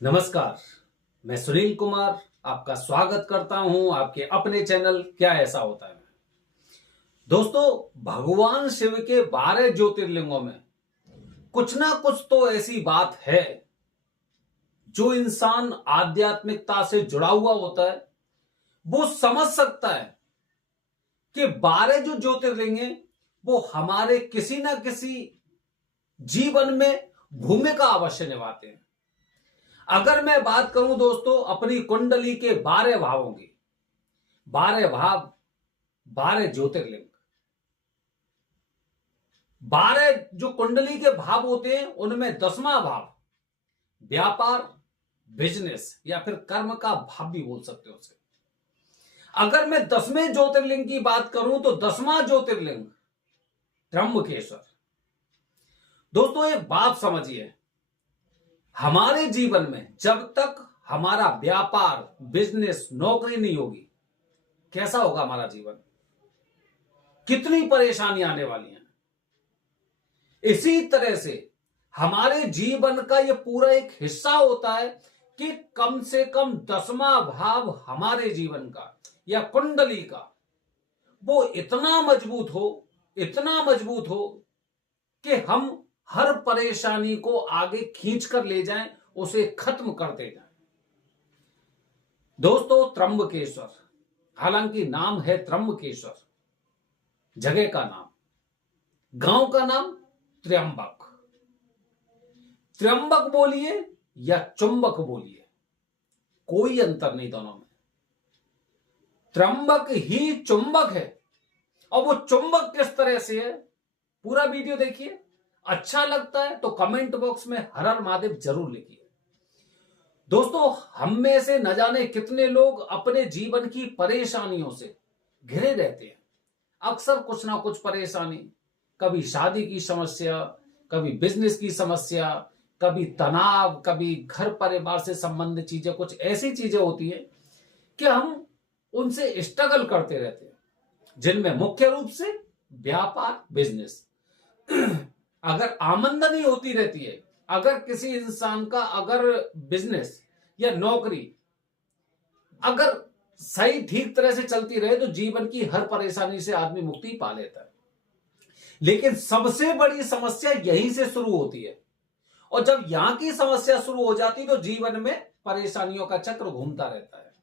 नमस्कार। मैं सुनील कुमार आपका स्वागत करता हूं आपके अपने चैनल क्या ऐसा होता है। दोस्तों, भगवान शिव के 12 ज्योतिर्लिंगों में कुछ ना कुछ तो ऐसी बात है जो इंसान आध्यात्मिकता से जुड़ा हुआ होता है वो समझ सकता है कि 12 जो ज्योतिर्लिंग हैं वो हमारे किसी ना किसी जीवन में भूमिका अवश्य निभाते हैं। अगर मैं बात करूं दोस्तों अपनी कुंडली के 12 भावों की, 12 भाव, 12 ज्योतिर्लिंग, 12 जो कुंडली के भाव होते हैं उनमें 10वां भाव व्यापार, बिजनेस या फिर कर्म का भाव भी बोल सकते हो उसे। अगर मैं 10वें ज्योतिर्लिंग की बात करूं तो 10वां ज्योतिर्लिंग त्र्यंबकेश्वर। दोस्तों, एक बात समझिए, हमारे जीवन में जब तक हमारा व्यापार, बिजनेस, नौकरी नहीं होगी, कैसा होगा हमारा जीवन, कितनी परेशानी आने वाली है। इसी तरह से हमारे जीवन का यह पूरा एक हिस्सा होता है कि कम से कम 10वां भाव हमारे जीवन का या कुंडली का वो इतना मजबूत हो, इतना मजबूत हो कि हम हर परेशानी को आगे खींच कर ले जाएं, उसे खत्म करते जाएं। दोस्तों, त्र्यंबकेश्वर, हालांकि नाम है त्र्यंबकेश्वर, जगह का नाम, गांव का नाम त्र्यंबक। त्र्यंबक बोलिए या चुंबक बोलिए, कोई अंतर नहीं दोनों में। त्र्यंबक ही चुंबक है। और वो चुंबक किस तरह से है, पूरा वीडियो देखिए। अच्छा लगता है तो कमेंट बॉक्स में हर हर महादेव जरूर लिखिए। दोस्तों, हम में से न जाने कितने लोग अपने जीवन की परेशानियों से घिरे रहते हैं। अक्सर कुछ ना कुछ परेशानी, कभी शादी की समस्या, कभी बिजनेस की समस्या, कभी तनाव, कभी घर परिवार से संबंधित चीजें, कुछ ऐसी चीजें होती हैं कि हम उनसे स्ट्रगल करते रहते हैं, जिनमें मुख्य रूप से व्यापार, बिजनेस। अगर आमदनी होती रहती है, अगर किसी इंसान का अगर बिजनेस या नौकरी अगर सही ठीक तरह से चलती रहे तो जीवन की हर परेशानी से आदमी मुक्ति पा लेता है। लेकिन सबसे बड़ी समस्या यहीं से शुरू होती है, और जब यहां की समस्या शुरू हो जाती तो जीवन में परेशानियों का चक्र घूमता रहता है।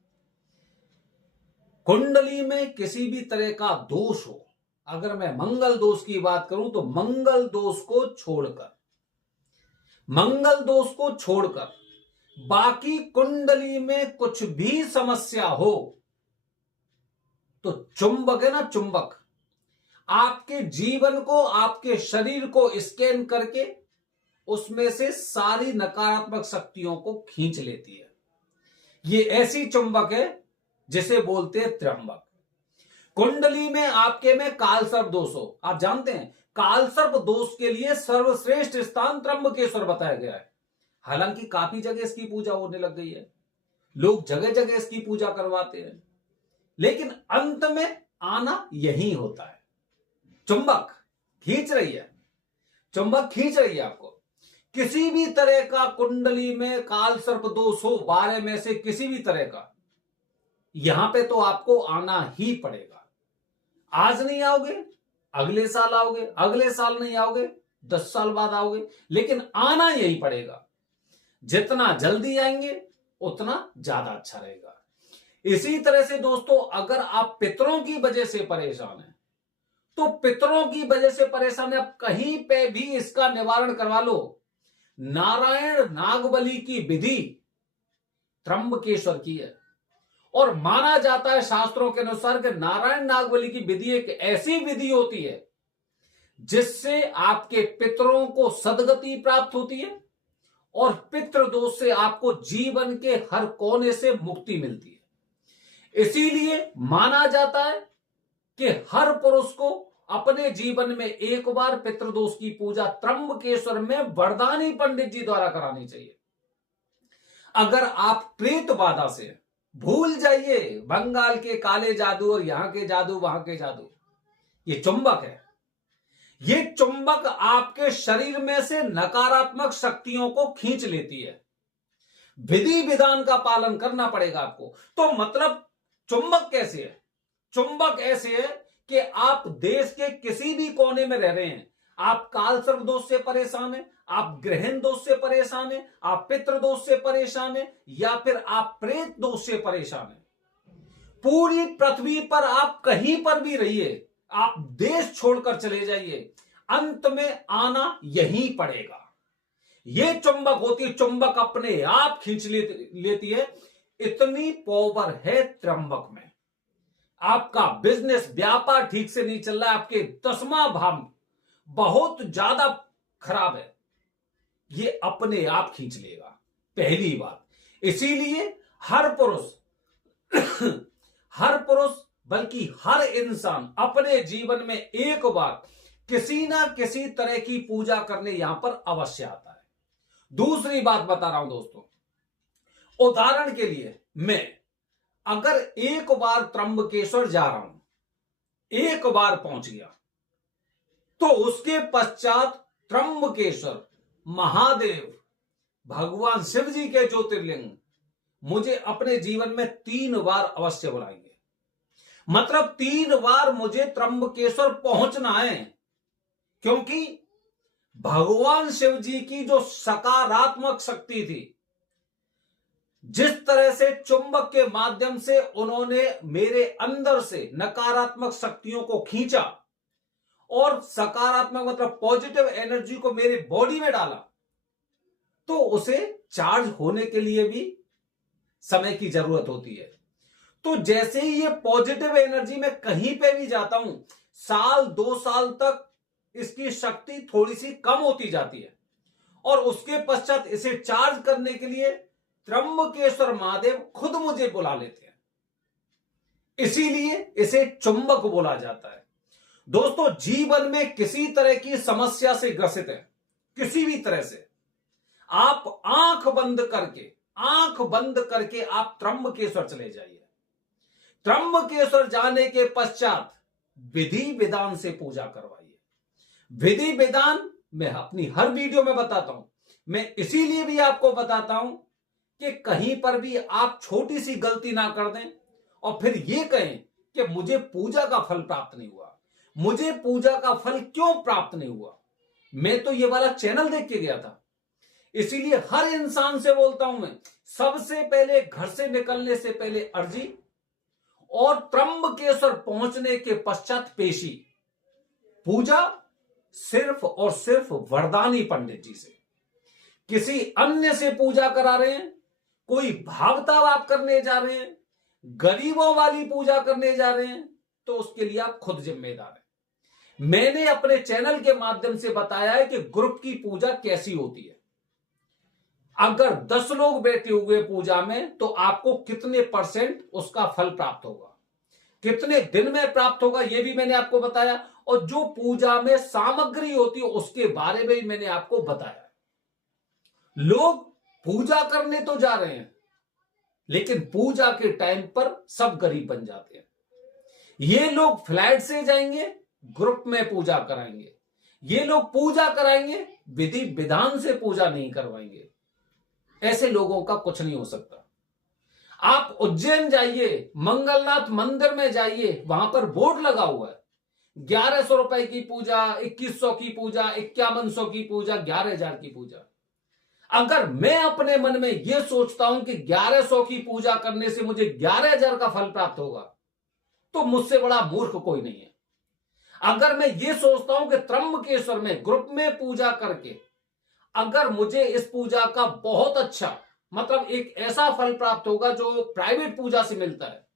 कुंडली में किसी भी तरह का दोष हो, अगर मैं मंगल दोष की बात करूं तो मंगल दोष को छोड़कर बाकी कुंडली में कुछ भी समस्या हो तो चुंबक है ना, चुंबक आपके जीवन को, आपके शरीर को स्कैन करके उसमें से सारी नकारात्मक शक्तियों को खींच लेती है। ये ऐसी चुंबक है जिसे बोलते हैं त्र्यंबक। कुंडली में आपके में कालसर्प दोष हो, आप जानते हैं कालसर्प दोष के लिए सर्वश्रेष्ठ स्थान त्र्यंबकेश्वर बताया गया है। हालांकि काफी जगह इसकी पूजा होने लग गई है, लोग जगह जगह इसकी पूजा करवाते हैं, लेकिन अंत में आना यही होता है। चुंबक खींच रही है, चुंबक खींच रही है आपको। किसी भी तरह का कुंडली में कालसर्प दोष हो, 12 में से किसी भी तरह का, यहां पे तो आपको आना ही पड़ेगा। आज नहीं आओगे, अगले साल आओगे, अगले साल नहीं आओगे, 10 साल बाद आओगे, लेकिन आना यही पड़ेगा। जितना जल्दी आएंगे उतना ज्यादा अच्छा रहेगा। इसी तरह से दोस्तों, अगर आप पितरों की वजह से परेशान हैं तो पितरों की वजह से परेशान है, आप कहीं पे भी इसका निवारण करवा लो। नारायण नागबली की विधि त्र्यंबकेश्वर की है, और माना जाता है शास्त्रों के अनुसार कि नारायण नागबली की विधि एक ऐसी विधि होती है जिससे आपके पितरों को सदगति प्राप्त होती है और पितृ दोष से आपको जीवन के हर कोने से मुक्ति मिलती है। इसीलिए माना जाता है कि हर पुरुष को अपने जीवन में एक बार पितृदोष की पूजा त्र्यंबकेश्वर में वरदानी पंडित जी द्वारा करानी चाहिए। अगर आप प्रेत बाधा से, भूल जाइए बंगाल के काले जादू और यहां के जादू, वहां के जादू, ये चुंबक है। ये चुंबक आपके शरीर में से नकारात्मक शक्तियों को खींच लेती है। विधि विधान का पालन करना पड़ेगा आपको। तो मतलब चुंबक कैसे है? चुंबक ऐसे है कि आप देश के किसी भी कोने में रह रहे हैं, आप काल सर्प दोष से परेशान हैं, आप ग्रहण दोष से परेशान हैं, आप पितृ दोष से परेशान हैं, या फिर आप प्रेत दोष से परेशान हैं, पूरी पृथ्वी पर आप कहीं पर भी रहिए, आप देश छोड़कर चले जाइए, अंत में आना यहीं पड़ेगा। ये चुंबक होती है, चुंबक अपने आप खींच लेती है। इतनी पावर है त्र्यंबक में। आपका बिजनेस व्यापार ठीक से नहीं चल रहा है, आपके 10वां भाव बहुत ज्यादा खराब है, ये अपने आप खींच लेगा, पहली बात। इसीलिए हर पुरुष बल्कि हर इंसान अपने जीवन में एक बार किसी ना किसी तरह की पूजा करने यहां पर अवश्य आता है। दूसरी बात बता रहा हूं दोस्तों, उदाहरण के लिए मैं अगर एक बार त्र्यंबकेश्वर जा रहा हूं, एक बार पहुंच गया, तो उसके पश्चात त्र्यंबकेश्वर महादेव भगवान शिव जी के ज्योतिर्लिंग मुझे अपने जीवन में 3 बार अवश्य बुलाएंगे। मतलब 3 बार मुझे त्र्यंबकेश्वर पहुंचना है, क्योंकि भगवान शिव जी की जो सकारात्मक शक्ति थी, जिस तरह से चुंबक के माध्यम से उन्होंने मेरे अंदर से नकारात्मक शक्तियों को खींचा और सकारात्मक मतलब पॉजिटिव एनर्जी को मेरी बॉडी में डाला, तो उसे चार्ज होने के लिए भी समय की जरूरत होती है। तो जैसे ही ये पॉजिटिव एनर्जी में कहीं पे भी जाता हूं, साल 2 साल तक इसकी शक्ति थोड़ी सी कम होती जाती है, और उसके पश्चात इसे चार्ज करने के लिए त्र्यंबकेश्वर महादेव खुद मुझे बुला लेते हैं। इसीलिए इसे चुंबक बोला जाता है। दोस्तों, जीवन में किसी तरह की समस्या से ग्रसित है, किसी भी तरह से, आप आंख बंद करके आप त्र्यंबकेश्वर चले जाइए। त्र्यंबकेश्वर जाने के पश्चात विधि विधान से पूजा करवाइए। विधि विधान मैं अपनी हर वीडियो में बताता हूं, मैं इसीलिए भी आपको बताता हूं कि कहीं पर भी आप छोटी सी गलती ना कर दें और फिर यह कहें कि मुझे पूजा का फल प्राप्त नहीं हुआ। मुझे पूजा का फल क्यों प्राप्त नहीं हुआ? मैं तो ये वाला चैनल देख के गया था। इसीलिए हर इंसान से बोलता हूं मैं, सबसे पहले घर से निकलने से पहले अर्जी, और त्र्यंबकेश्वर पहुंचने के पश्चात पेशी। पूजा सिर्फ और सिर्फ वरदानी पंडित जी से, किसी अन्य से पूजा करा रहे हैं, कोई भावताव आप करने जा रहे हैं, गरीबों वाली पूजा करने जा रहे हैं, तो उसके लिए आप खुद जिम्मेदार हैं। मैंने अपने चैनल के माध्यम से बताया है कि ग्रुप की पूजा कैसी होती है। अगर 10 लोग बैठे हुए पूजा में, तो आपको कितने % उसका फल प्राप्त होगा, कितने दिन में प्राप्त होगा, यह भी मैंने आपको बताया। और जो पूजा में सामग्री होती है उसके बारे में भी मैंने आपको बताया। लोग पूजा करने तो जा रहे हैं, लेकिन पूजा के टाइम पर सब गरीब बन जाते हैं। ये लोग फ्लैट से जाएंगे, ग्रुप में पूजा कराएंगे। ये लोग पूजा कराएंगे, विधि विधान से पूजा नहीं करवाएंगे। ऐसे लोगों का कुछ नहीं हो सकता। आप उज्जैन जाइए, मंगलनाथ मंदिर में जाइए, वहां पर बोर्ड लगा हुआ है, 1100 रुपए की पूजा, 2100 की पूजा, 5100 की पूजा, 11,000 की पूजा। अगर मैं अपने मन में यह सोचता हूं कि 1100 की पूजा करने से मुझे 11,000 का फल प्राप्त होगा, तो मुझसे बड़ा मूर्ख कोई नहीं है। अगर मैं ये सोचता हूं कि त्र्यंबकेश्वर में ग्रुप में पूजा करके अगर मुझे इस पूजा का बहुत अच्छा मतलब एक ऐसा फल प्राप्त होगा जो प्राइवेट पूजा से मिलता है,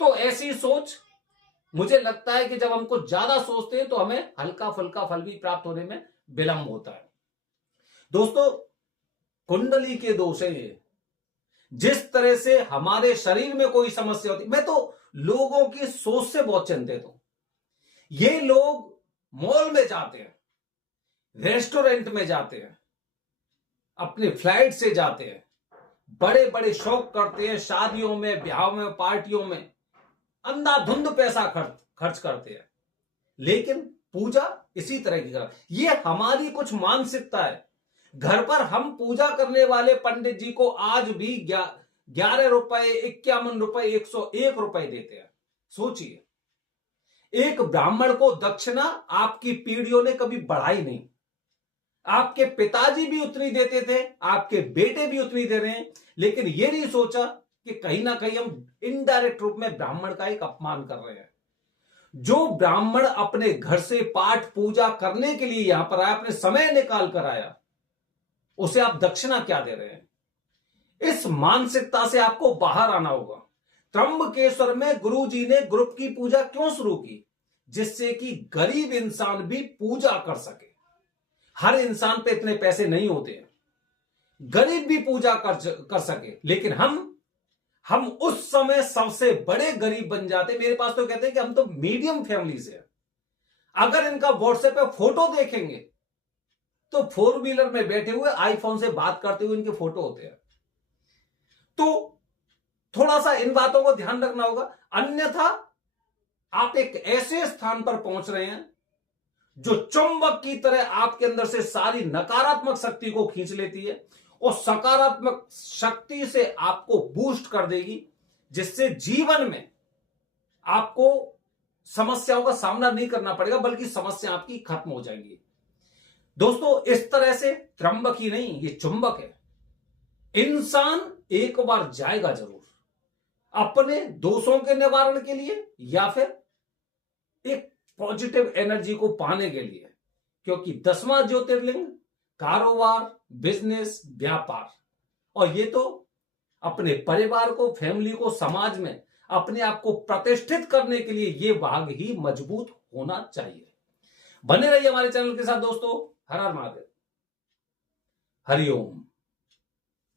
तो ऐसी सोच मुझे लगता है कि जब हम कुछ ज्यादा सोचते हैं तो हमें हल्का फुल्का फल भी प्राप्त होने में विलंब होता है। दोस्तों, कुंडली के दोष है ये। जिस तरह से हमारे शरीर में कोई समस्या होती, मैं तो लोगों की सोच से बहुत चिंतित हूं। ये लोग मॉल में जाते हैं, रेस्टोरेंट में जाते हैं, अपने फ्लाइट से जाते हैं, बड़े बड़े शौक करते हैं, शादियों में, ब्याह में, पार्टियों में अंधाधुंध पैसा खर्च करते हैं, लेकिन पूजा इसी तरह की कर। ये हमारी कुछ मानसिकता है। घर पर हम पूजा करने वाले पंडित जी को आज भी 11 रुपए, 51 रुपए, 101 रुपए देते हैं। सोचिए, एक ब्राह्मण को दक्षिणा आपकी पीढ़ियों ने कभी बढ़ाई नहीं। आपके पिताजी भी उतनी देते थे, आपके बेटे भी उतनी दे रहे हैं, लेकिन यह नहीं सोचा कि कहीं ना कहीं हम इनडायरेक्ट रूप में ब्राह्मण का एक अपमान कर रहे हैं। जो ब्राह्मण अपने घर से पाठ पूजा करने के लिए यहां पर आया, अपने समय निकाल कर आया, उसे आप दक्षिणा क्या दे रहे हैं? इस मानसिकता से आपको बाहर आना होगा। त्र्यंबकेश्वर में गुरुजी ने ग्रुप की पूजा क्यों शुरू की? जिससे कि गरीब इंसान भी पूजा कर सके। हर इंसान पे इतने पैसे नहीं होते हैं, गरीब भी पूजा कर सके। लेकिन हम उस समय सबसे बड़े गरीब बन जाते। मेरे पास तो कहते हैं कि हम तो मीडियम फैमिली से हैं। अगर इनका व्हाट्सएप पे फोटो देखेंगे तो 4 व्हीलर में बैठे हुए आईफोन से बात करते हुए इनके फोटो होते हैं। तो थोड़ा सा इन बातों को ध्यान रखना होगा, अन्यथा आप एक ऐसे स्थान पर पहुंच रहे हैं जो चुंबक की तरह आपके अंदर से सारी नकारात्मक शक्ति को खींच लेती है और सकारात्मक शक्ति से आपको बूस्ट कर देगी, जिससे जीवन में आपको समस्याओं का सामना नहीं करना पड़ेगा, बल्कि समस्या आपकी खत्म हो जाएंगी। दोस्तों, इस तरह से त्र्यंबक ही नहीं, ये चुंबक है। इंसान एक बार जाएगा जरूर, अपने दोषों के निवारण के लिए या फिर एक पॉजिटिव एनर्जी को पाने के लिए, क्योंकि 10वां ज्योतिर्लिंग कारोबार, बिजनेस, व्यापार, और ये तो अपने परिवार को, फैमिली को, समाज में अपने आप को प्रतिष्ठित करने के लिए ये भाग ही मजबूत होना चाहिए। बने रहिए हमारे चैनल के साथ दोस्तों। हर हर महादेव, हरिओम।